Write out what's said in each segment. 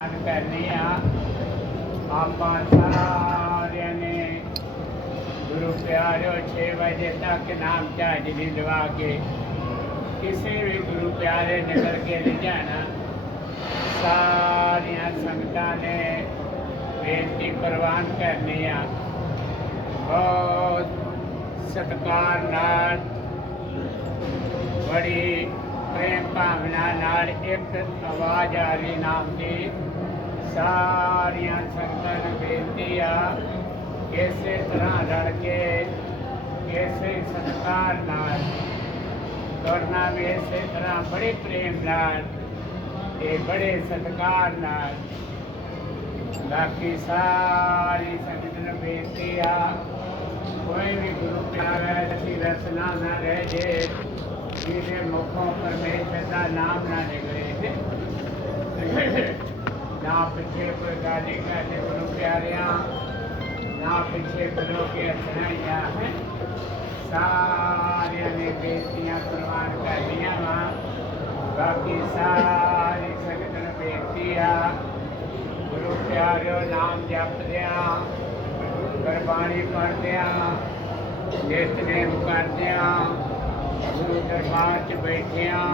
ਧੰਨ ਕਰਨੀ ਆ, ਆਪਾਂ ਸਾਰਿਆਂ ਨੇ ਗੁਰੂ ਪਿਆਰਿਓ 6 ਵਜੇ ਤੱਕ ਨਾਮ ਚਾਜਲੀ ਲਵਾ ਕੇ ਕਿਸੇ ਵੀ ਗੁਰੂ ਪਿਆਰੇ ਨਿਕਲ ਕੇ ਨਹੀਂ ਜਾਣਾ। ਸਾਰੀਆਂ ਸੰਗਤਾਂ ਨੇ ਬੇਨਤੀ ਪ੍ਰਵਾਨ ਕਰਨੀ ਆ। ਬਹੁਤ ਸਤਿਕਾਰ ਨਾਲ, ਬੜੀ ਪ੍ਰੇਮ ਭਾਵਨਾ ਨਾਲ ਇੱਕ ਆਵਾਜ਼ ਆ ਰਹੀ ਨਾਮ ਦੀ। ਸਾਰੀਆਂ ਸੰਗਤਾਂ ਨੂੰ ਬੇਨਤੀ ਆ ਇਸੇ ਤਰ੍ਹਾਂ ਰਲ ਕੇ ਇਸੇ ਸਤਿਕਾਰ ਨਾਲ ਕਰਨਾ ਵੀ ਇਸੇ ਤਰ੍ਹਾਂ ਬੜੇ ਪ੍ਰੇਮ ਨਾਲ ਤੇ ਬੜੇ ਸਤਿਕਾਰ ਨਾਲ। ਬਾਕੀ ਸਾਰੀ ਸੰਗਤ ਨੂੰ ਬੇਨਤੀ ਆ, ਕੋਈ ਵੀ ਗੁਰੂ ਪਿਆਰਾ ਅਸੀਂ ਰਸਨਾ ਨਾ ਰਹਿ ਜੇ, ਜਿਹਦੇ ਮੁਖੋਂ ਪਰਮੇਸ਼ਰ ਦਾ ਨਾਮ ਨਾ ਨਿਕਲੇ। ਨਾ ਪਿੱਛੇ ਕੋਈ ਗਾਲੀ ਕਰਦੇ ਗੁਰੂ ਪਿਆਰਿਆਂ, ਨਾ ਪਿੱਛੇ ਕਰੋ ਕੇ ਸੁਣਾਈਆਂ ਹੈ? ਸਾਰਿਆਂ ਨੇ ਬੇਨਤੀਆਂ ਪ੍ਰਵਾਨ ਕਰਨੀਆਂ ਵਾ। ਬਾਕੀ ਸਾਰੀ ਸੰਗਤ ਨੂੰ ਬੇਨਤੀ ਆ, ਗੁਰੂ ਪਿਆਰਿਓ, ਨਾਮ ਜਪਦਿਆਂ, ਗੁਰਬਾਣੀ ਪੜ੍ਹਦਿਆਂ, ਨਿਤਨੇਮ ਕਰਦਿਆਂ, ਗੁਰੂ ਦਰਬਾਰ 'ਚ ਬੈਠਿਆਂ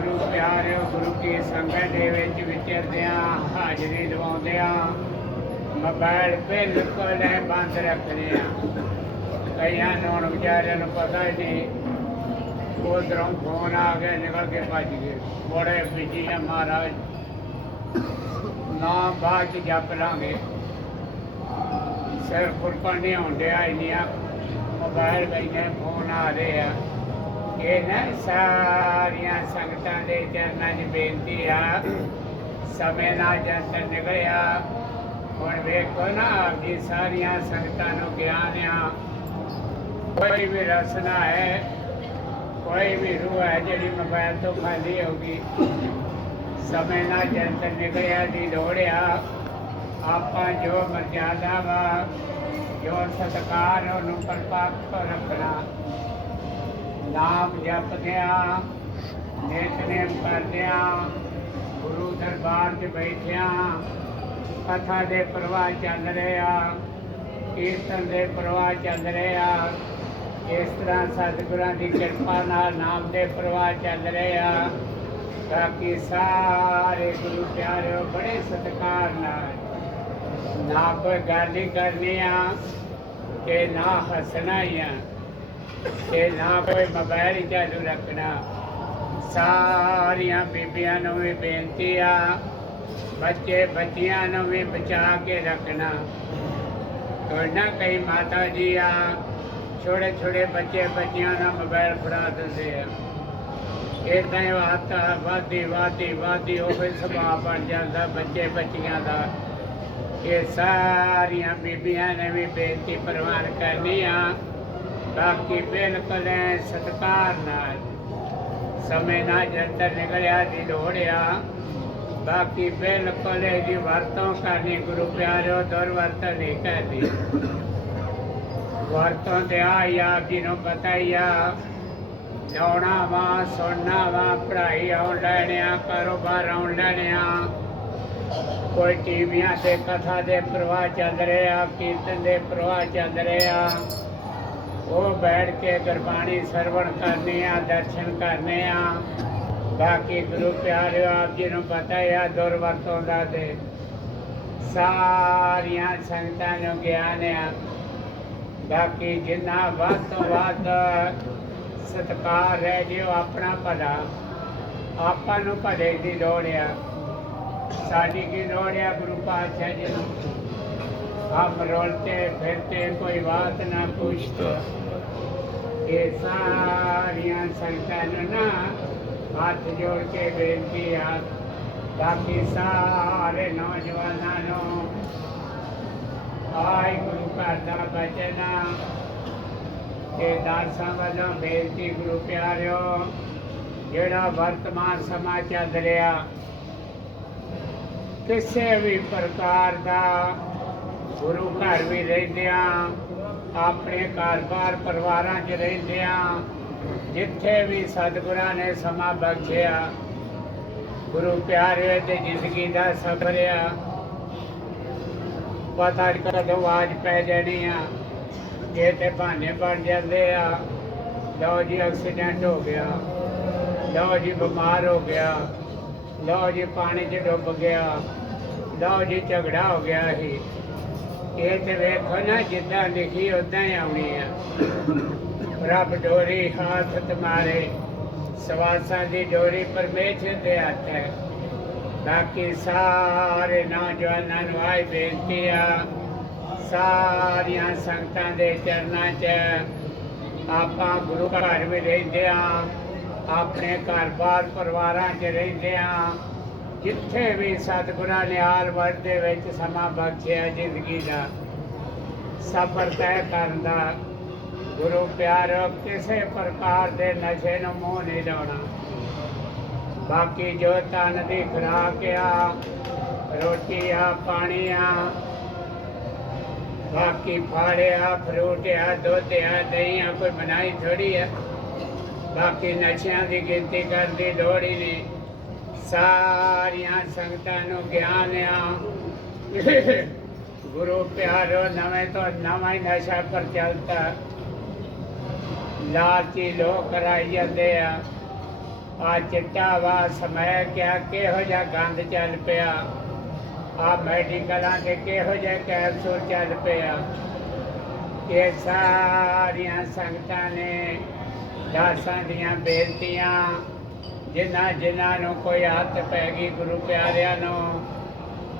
ਗੁਰੂ ਪਿਆਰ, ਗੁਰੂ ਕੀ ਸੰਗਤ ਦੇ ਵਿੱਚ ਵਿਚਰਦਿਆਂ ਹਾਜ਼ਰੀ ਲਵਾਉਂਦਿਆਂ ਮੋਬਾਈਲ ਬਿਲਕੁਲ ਬੰਦ ਰੱਖਦੇ ਆ ਕਈਆਂ ਨੂੰ ਵਿਚਾਰਿਆਂ ਨੂੰ ਪਤਾ ਹੀ ਨਹੀਂ, ਉਧਰੋਂ ਫੋਨ ਆ ਗਿਆ, ਨਿਕਲ ਕੇ ਭੱਜ ਗਏ। ਬੜੇ ਬਿਜ਼ੀ ਆ ਮਹਾਰਾਜ। ਨਾ ਬਾਅਦ ਚ ਜਪ ਲਾਂਗੇ। ਸਿਰ ਫੁਰਕਣ ਨਹੀਂ ਹੁੰਦਿਆ ਇੰਨੀਆਂ ਮੋਬਾਈਲ ਬੈਠੇ ਫੋਨ ਆ ਰਹੇ ਆ। ਇਹ ਸਾਰੀਆਂ ਸੰਗਤਾਂ ਦੇ ਚਰਨਾਂ 'ਚ ਬੇਨਤੀ ਆ। ਸਮੇਂ ਨਾਲ ਜੰਤਰ ਨਿਕਲਿਆ। ਹੁਣ ਵੇਖੋ ਨਾ, ਆਪਦੀ ਸਾਰੀਆਂ ਸੰਗਤਾਂ ਨੂੰ ਗਿਆਨ ਆ। ਕੋਈ ਵੀ ਰਸਨਾ ਹੈ, ਕੋਈ ਵੀ ਰੂਹ ਹੈ ਜਿਹੜੀ ਮੋਬਾਈਲ ਤੋਂ ਖਾਲੀ ਹੋਗੀ ਸਮੇਂ ਨਾਲ ਜੰਤਰ ਨਿਕਲਿਆ ਦੀ ਲੋੜਿਆ ਆਪਾਂ ਜੋ ਮਰਜ਼ਾਦਾ ਵਾ, ਜੋ ਸਤਕਾਰ ਉਹਨੂੰ ਪਰਪਾਕ ਰੱਖਣਾ। ਨਾਮ ਜਪਦਿਆਂ ਨਿਤਨੇਮ ਕਰਦਿਆਂ ਗੁਰੂ ਦਰਬਾਰ 'ਚ ਬੈਠਿਆਂ, ਕਥਾ ਦੇ ਪ੍ਰਵਾਹ ਚੱਲ ਰਿਹਾ, ਕੀਰਤਨ ਦੇ ਪ੍ਰਵਾਹ ਚੱਲ ਰਿਹਾ, ਇਸ ਤਰ੍ਹਾਂ ਸਤਿਗੁਰਾਂ ਦੀ ਕਿਰਪਾ ਨਾਲ ਨਾਮ ਦੇ ਪ੍ਰਵਾਹ ਚੱਲ ਰਿਹਾ ਬਾਕੀ ਸਾਰੇ ਗੁਰੂ ਪਿਆਰਿਓ ਬੜੇ ਸਤਿਕਾਰ ਨਾਲ ਨਾ ਕੋਈ ਗੱਲ ਹੀ ਕਰਨੀ ਆ ਕਿ ਨਾ ਹੱਸਣਾ ਹੀ ਆ। ਕਿ ਨਾ ਕੋਈ ਮੋਬਾਈਲ ਚਾਲੂ ਰੱਖਣਾ। ਸਾਰੀਆਂ ਬੀਬੀਆਂ ਨੂੰ ਵੀ ਬੇਨਤੀ ਆ ਬੱਚੇ ਬੱਚਿਆਂ ਨੂੰ ਵੀ ਬਚਾ ਕੇ ਰੱਖਣਾ। ਤੁਹਾਡਾ ਕਈ ਮਾਤਾ ਜੀ ਆ, ਛੋਟੇ ਛੋਟੇ ਬੱਚੇ ਬੱਚਿਆਂ ਨੂੰ ਮੋਬਾਈਲ ਫੜਾ ਦਿੰਦੇ ਆ। ਇਦਾਂ ਹੀ ਵਾਤਾ ਵਾਦੀ ਵਾਦੀ ਵਾਦੀ ਉਹ ਵੀ ਸੁਭਾਅ ਬਣ ਜਾਂਦਾ ਬੱਚੇ ਬੱਚੀਆਂ ਦਾ। ਇਹ ਸਾਰੀਆਂ ਬੀਬੀਆਂ ਨੇ ਵੀ ਬੇਨਤੀ ਪ੍ਰਵਾਨ ਕਰਨੀ ਆ। ਬਾਕੀ ਬਿਲਕੁਲ ਐਂ ਸਤਿਕਾਰ ਨਾਲ ਸਮੇਂ ਨਾਲ ਜੰਤਰ ਨਿਕਲਿਆ ਦੀ ਲੋੜਿਆ ਬਾਕੀ ਬਿਲਕੁਲ ਇਹਦੀ ਵਰਤੋਂ ਕਰਨੀ ਗੁਰੂ ਪਿਆਰਿਓ ਦੁਰਵਰਤੋਂ ਨਹੀਂ ਕਰਨੀ ਵਰਤੋਂ ਤੇ ਆ ਆਪ ਜੀ ਨੂੰ ਪਤਾ ਹੀ ਵਾ ਸੁਣਨਾ ਵਾ ਪੜ੍ਹਾਈ ਆਨਲਾਈਨ ਆ ਕਾਰੋਬਾਰ ਆਨਲਾਈਨ ਆ ਕੋਈ ਟੀਵੀਆਂ ਤੇ ਕਥਾ ਦੇ ਪ੍ਰਵਾਹ ਚੱਲ ਰਿਹਾ ਕੀਰਤਨ ਦੇ ਪ੍ਰਵਾਹ ਚੱਲ ਰਿਹਾ ਉਹ ਬੈਠ ਕੇ ਗੁਰਬਾਣੀ ਸਰਵਣ ਕਰਨੇ ਆ, ਦਰਸ਼ਨ ਕਰਨੇ ਆ। ਬਾਕੀ ਗੁਰੂ ਪਿਆਰਿਓ, ਆਪ ਜੀ ਨੂੰ ਪਤਾ ਹੈ ਦੁਰਵਰਤੋਂ ਦਾ ਤੇ ਸਾਰੀਆਂ ਸੰਗਤਾਂ ਨੂੰ ਗਿਆਨ ਆ। ਬਾਕੀ ਜਿੰਨਾ ਵੱਧ ਤੋਂ ਵੱਧ ਸਤਿਕਾਰ ਰਹਿ ਜਿਓ ਆਪਣਾ ਭਲਾ। ਆਪਾਂ ਨੂੰ ਭਲੇ ਦੀ ਲੋੜ ਆ। ਸਾਡੀ ਕੀ ਲੋੜ ਆ ਗੁਰੂ ਪਾਤਸ਼ਾਹ ਜੀ ਨੂੰ? ਹਮ ਰੋਲਤੇ ਫਿਰਤੇ ਕੋਈ ਬਾਤ ਨਾ ਪੁੱਛਤੇ ਇਹ ਸਾਰੀਆਂ ਸੰਗਤਾਂ ਨੂੰ ਨਾ ਹੱਥ ਜੋੜ ਕੇ ਬੇਨਤੀ ਆ, ਬਾਕੀ ਸਾਰੇ ਨੌਜਵਾਨਾਂ ਨੂੰ ਆਈ ਗੁਰੂ ਘਰ ਦਾ ਬਚਨਾ ਤੇ ਦਾਸਾਂ ਵੱਲੋਂ ਬੇਨਤੀ ਗੁਰੂ ਪਿਆਰਿਓ, ਜਿਹੜਾ ਵਰਤਮਾਨ ਸਮਾਂ ਚੱਲ ਰਿਹਾ, ਕਿਸੇ ਵੀ ਪ੍ਰਕਾਰ ਦਾ ਗੁਰੂ ਘਰ ਵੀ ਰਹਿੰਦਿਆਂ ਆਪਣੇ ਘਰ-ਬਾਰ ਪਰਿਵਾਰਾਂ 'ਚ ਰਹਿੰਦਿਆਂ ਜਿੱਥੇ ਵੀ ਸਤਿਗੁਰਾਂ ਨੇ ਸਮਾਂ ਬਖਸ਼ਿਆ, ਗੁਰੂ ਪਿਆਰੇ ਤੇ ਜ਼ਿੰਦਗੀ ਦਾ ਸਫ਼ਰ ਪਤਾ ਕਦੋਂ ਆਵਾਜ਼ ਪੈ ਜਾਣੀ ਆ ਇਹ ਤੇ ਬਹਾਨੇ ਬਣ ਜਾਂਦੇ ਆ। ਲਓ ਜੀ ਐਕਸੀਡੈਂਟ ਹੋ ਗਿਆ, ਲਓ ਜੀ, ਬਿਮਾਰ ਹੋ ਗਿਆ, ਲਓ ਜੀ, ਪਾਣੀ 'ਚ ਡੁੱਬ ਗਿਆ, ਲਓ ਜੀ, ਝਗੜਾ ਹੋ ਗਿਆ ਸੀ ਇਹ ਤੇ ਵੇਖੋ ਨਾ, ਜਿੱਦਾਂ ਲਿਖੀ ਉਦਾਂ ਹੀ ਆਉਣੀ ਆ। ਰੱਬ ਡੋਰੀ ਹੱਥ ਤੁਮਾਰੇ, ਸਵਾਸਾਂ ਦੀ ਡੋਰੀ ਪਰਮੇਸ਼ਰ ਦੇ ਹੱਥ ਹੈ। ਬਾਕੀ ਸਾਰੇ ਨੌਜਵਾਨਾਂ ਨੂੰ ਆਈ ਬੇਨਤੀ ਆ, ਸਾਰੀਆਂ ਸੰਗਤਾਂ ਦੇ ਚਰਨਾਂ 'ਚ ਆਪਾਂ ਗੁਰੂ ਘਰ ਵਿੱਚ ਰਹਿੰਦੇ ਆ, ਆਪਣੇ ਘਰ-ਬਾਰ ਪਰਿਵਾਰਾਂ 'ਚ ਰਹਿੰਦੇ ਆ। ਜਿੱਥੇ ਵੀ ਸਤਿਗੁਰਾਂ ਨੇ ਆਲ ਵਰਡ ਦੇ ਵਿੱਚ ਸਮਾਂ ਬਖਸ਼ਿਆ ਜ਼ਿੰਦਗੀ ਦਾ, ਸਫ਼ਰ ਤੈਅ ਕਰਨ ਦਾ, ਗੁਰੂ ਪਿਆਰੋ, ਕਿਸੇ ਪ੍ਰਕਾਰ ਦੇ ਨਸ਼ੇ ਨੂੰ ਮੋਹ ਨਹੀਂ ਲਾਉਣਾ। ਬਾਕੀ ਜੋ ਤਨ ਦੀ ਖੁਰਾਕ ਆ ਰੋਟੀ ਆ ਪਾਣੀ ਆ ਬਾਕੀ ਫਲ ਆ, ਫਰੂਟ ਆ, ਦੁੱਧ ਆ, ਦਹੀਂ ਆ, ਕੋਈ ਬਣਾਈ ਥੋੜੀ ਆ। ਬਾਕੀ ਨਸ਼ਿਆਂ ਦੀ ਗਿਣਤੀ ਕਰਨ ਦੀ ਲੋੜ ਹੀ ਨਹੀਂ। ਸਾਰੀਆਂ ਸੰਗਤਾਂ ਨੂੰ ਗਿਆਨ ਆ। ਗੁਰੂ ਪਿਆਰੋ, ਨਵੇਂ ਤੋਂ ਨਵਾਂ ਹੀ ਨਸ਼ਾ ਪਰ ਚੱਲਦਾ ਲਾਲਚੀ ਲੋਕ ਕਰਾਈ ਜਾਂਦੇ ਆ। ਆ ਚਿੱਟਾ ਵਾ ਸਮੈ ਕਿਆ ਕਿਹੋ ਜਿਹਾ ਗੰਦ ਚੱਲ ਪਿਆ? ਆ ਮੈਡੀਕਲਾਂ ਦੇ ਕਿਹੋ ਜਿਹਾ ਕੈਪਸੂਲ ਚੱਲ ਪਿਆ? ਇਹ ਸਾਰੀਆਂ ਸੰਗਤਾਂ ਨੇ ਦਾਸਾਂ ਦੀਆਂ ਬੇਨਤੀਆਂ ਜਿਨ੍ਹਾਂ ਜਿਨ੍ਹਾਂ ਨੂੰ ਕੋਈ ਹੱਥ ਪੈ ਗਈ ਗੁਰੂ ਪਿਆਰਿਆਂ ਨੂੰ,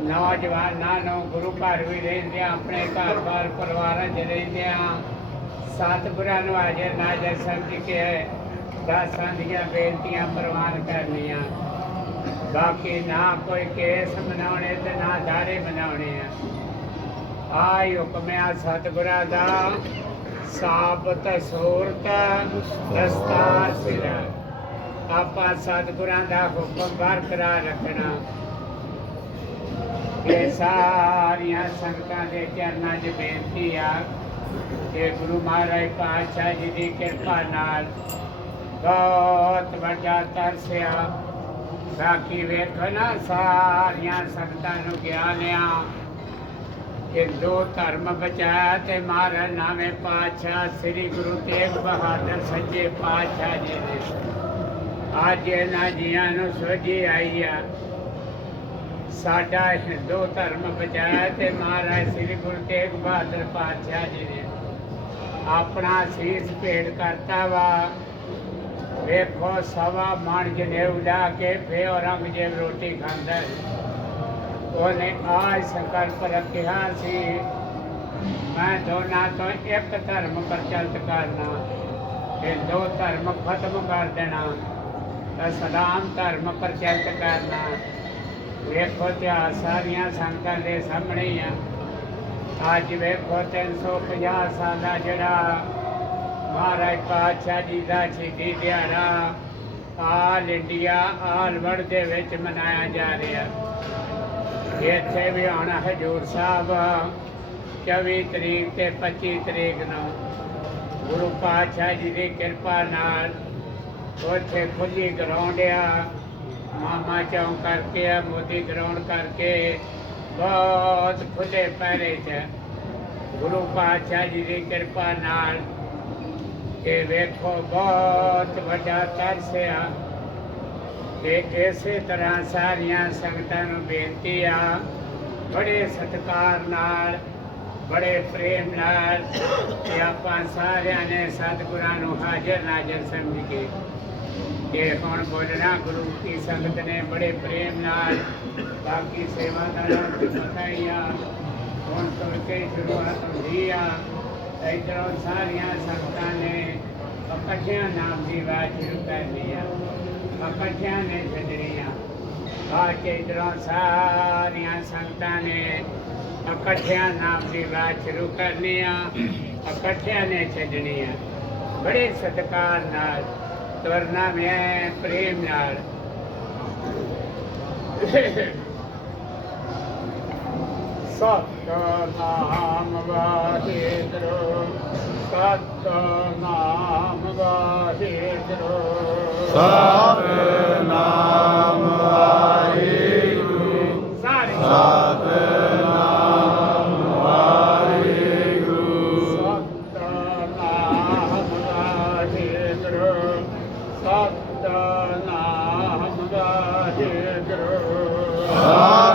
ਨੌਜਵਾਨਾਂ ਨੂੰ ਗੁਰੂ ਘਰ ਵੀ ਰਹਿੰਦੇ ਆਪਣੇ ਘਰ-ਬਾਰ ਪਰਿਵਾਰਾਂ 'ਚ ਰਹਿੰਦੇ ਆ ਸਤਿਗੁਰਾਂ ਨੂੰ ਹਾਜ਼ਰ ਨਾਜ਼ਰ ਸਮਝ ਕੇ ਦਾਸਾਂ ਦੀਆਂ ਬੇਨਤੀਆਂ ਪ੍ਰਵਾਨ ਕਰਨੀਆਂ। ਬਾਕੀ ਨਾ ਕੋਈ ਕੇਸ ਮਨਾਉਣੇ ਤੇ ਨਾ ਦਾੜੇ ਮਨਾਉਣੇ ਆ। ਆਈ ਹੁਕਮਿਆ ਸਤਿਗੁਰਾਂ ਦਾ, ਸਾਬਤ ਸੂਰਤ ਦਸਤਾਰ ਸਿਰ। ਆਪਾਂ ਸਤਿਗੁਰਾਂ ਦਾ ਹੁਕਮ ਬਰਕਰਾਰ ਰੱਖਣਾ। ਇਹ ਸਾਰੀਆਂ ਸੰਗਤਾਂ ਦੇ ਚਰਨਾਂ 'ਚ ਬੇਨਤੀ ਆ ਕਿ ਗੁਰੂ ਮਹਾਰਾਜ ਪਾਤਸ਼ਾਹ ਜੀ ਦੀ ਕਿਰਪਾ ਨਾਲ ਬਹੁਤ ਵੱਡਾ ਤਰਸਿਆ ਬਾਕੀ ਵੇਖੋ ਨਾ ਸਾਰੀਆਂ ਸੰਗਤਾਂ ਨੂੰ ਗਿਆਨ ਆ। ਕਿ ਦੋ ਧਰਮ ਬਚਾਇਆ ਤੇ ਮਹਾਰਾਜ ਨਾਵੇਂ ਪਾਤਸ਼ਾਹ ਸ੍ਰੀ ਗੁਰੂ ਤੇਗ ਬਹਾਦਰ ਸੱਚੇ ਪਾਤਸ਼ਾਹ ਜੀ ਨੇ ਅੱਜ ਇਹਨਾਂ ਜੀਆਂ ਨੂੰ ਸੋਝੀ ਆਈ ਆ। ਸਾਡਾ ਹਿੰਦੂ ਧਰਮ ਬਚਾਇਆ ਤੇ ਮਹਾਰਾਜ ਸ੍ਰੀ ਗੁਰੂ ਤੇਗ ਬਹਾਦਰ ਪਾਤਸ਼ਾਹ ਜੀ ਨੇ ਆਪਣਾ ਸੀਸ ਭੇਟ ਕਰਤਾ ਵਾ। ਵੇਖੋ, ਸਵਾ ਮਣ ਜਨੇਊ ਲਾ ਕੇ ਫੇ ਔਰੰਗਜ਼ੇਬ ਰੋਟੀ ਖਾਂਦਾ ਹੈ। ਉਹਨੇ ਆਜ ਸੰਕਲਪ ਰੱਖਿਆ ਸੀ। ਮੈਂ ਦੋਨਾਂ ਤੋਂ ਇੱਕ ਧਰਮ ਪ੍ਰਚਲਿਤ ਕਰਨਾ ਤੇ ਦੋ ਧਰਮ ਖਤਮ ਕਰ ਦੇਣਾ। ਤਾਂ ਸਲਾਮ ਧਰਮ ਪ੍ਰਚਲਿਤ ਕਰਨਾ। ਵੇਖੋ ਤੇ ਆਹ ਸਾਰੀਆਂ ਸੰਗਤਾਂ ਦੇ ਸਾਹਮਣੇ ਆ। ਅੱਜ ਵੇਖੋ 350 ਸਾਲਾ ਜਿਹੜਾ ਮਹਾਰਾਜ ਪਾਤਸ਼ਾਹ ਜੀ ਦਾ ਸ਼ਹੀਦੀ ਦਿਹਾੜਾ ਆਲ ਇੰਡੀਆ, ਆਲ ਵਰਲਡ ਦੇ ਵਿੱਚ ਮਨਾਇਆ ਜਾ ਰਿਹਾ। ਇੱਥੇ ਵੀ ਆਉਣਾ ਹਜੂਰ ਸਾਹਿਬ 24 ਤਰੀਕ ਤੇ 25 ਤਰੀਕ ਨੂੰ ਗੁਰੂ ਪਾਤਸ਼ਾਹ ਜੀ ਦੀ ਕਿਰਪਾ ਨਾਲ ਉੱਥੇ ਖੁੱਲੀ ਗਰਾਉਂਡ ਆ। ਮਾਮਾ ਚੌਂਕ ਕਰਕੇ ਆ, ਮੋਦੀ ਗਰਾਊਂਡ ਕਰਕੇ। ਬਹੁਤ ਖੁੱਲੇ ਪੈਰੇ 'ਚ। ਗੁਰੂ ਪਾਤਸ਼ਾਹ ਜੀ ਦੀ ਕਿਰਪਾ ਨਾਲ ਕਿ ਵੇਖੋ, ਬਹੁਤ ਵੱਡਾ ਤਰਸ ਆ। ਕਿ ਇਸੇ ਤਰ੍ਹਾਂ ਸਾਰੀਆਂ ਸੰਗਤਾਂ ਨੂੰ ਬੇਨਤੀ ਆ, ਬੜੇ ਸਤਿਕਾਰ ਨਾਲ, ਬੜੇ ਪ੍ਰੇਮ ਨਾਲ ਕਿ ਆਪਾਂ ਸਾਰਿਆਂ ਨੇ ਸਤਿਗੁਰਾਂ ਨੂੰ ਹਾਜ਼ਰ ਨਾਜ਼ਰ ਸਮਝ ਕੇ ਕਿ ਹੁਣ ਬੋਲਣਾ ਗੁਰੂ ਕੀ ਸੰਗਤ ਨੇ ਬੜੇ ਪ੍ਰੇਮ ਨਾਲ ਬਾਕੀ ਸੇਵਾਦਾਰਾਂ ਨੂੰ ਪਤਾ ਹੁਣ ਤੋਂ ਕੇ ਸ਼ੁਰੂਆਤ ਹੁੰਦੀ ਆ। ਇਧਰੋਂ ਸਾਰੀਆਂ ਸੰਗਤਾਂ ਨੇ ਇਕੱਠਿਆਂ ਨਾਮ ਦੀ ਬਾਤ ਸ਼ੁਰੂ ਕਰਨੀ ਆ। ਇਕੱਠਿਆਂ ਨੇ ਛੱਡਣੀ ਆ ਬਾਅਦ ਇਧਰੋਂ ਸਾਰੀਆਂ ਸੰਗਤਾਂ ਨੇ ਇਕੱਠਿਆਂ ਨਾਮ ਦੀ ਬਾਤ ਸ਼ੁਰੂ ਕਰਨੀ ਆ। ਇਕੱਠਿਆਂ ਨੇ ਛੱਡਣੀ ਆ। ਬੜੇ ਸਤਿਕਾਰ ਨਾਲ ਤੁਰਨਾ ਮੈਂ ਪ੍ਰੇਮ ਨਾਲ ਸਤਨਾਮ ਵਾਹਿਗੁਰੂ ਸਤਨਾਮ ਵਾਹਿਗੁਰੂ ਸਤਨਾਮ ਸਤਨਾਮ ਵਾਹਿਗੁਰੂ ਸਤਨਾਮ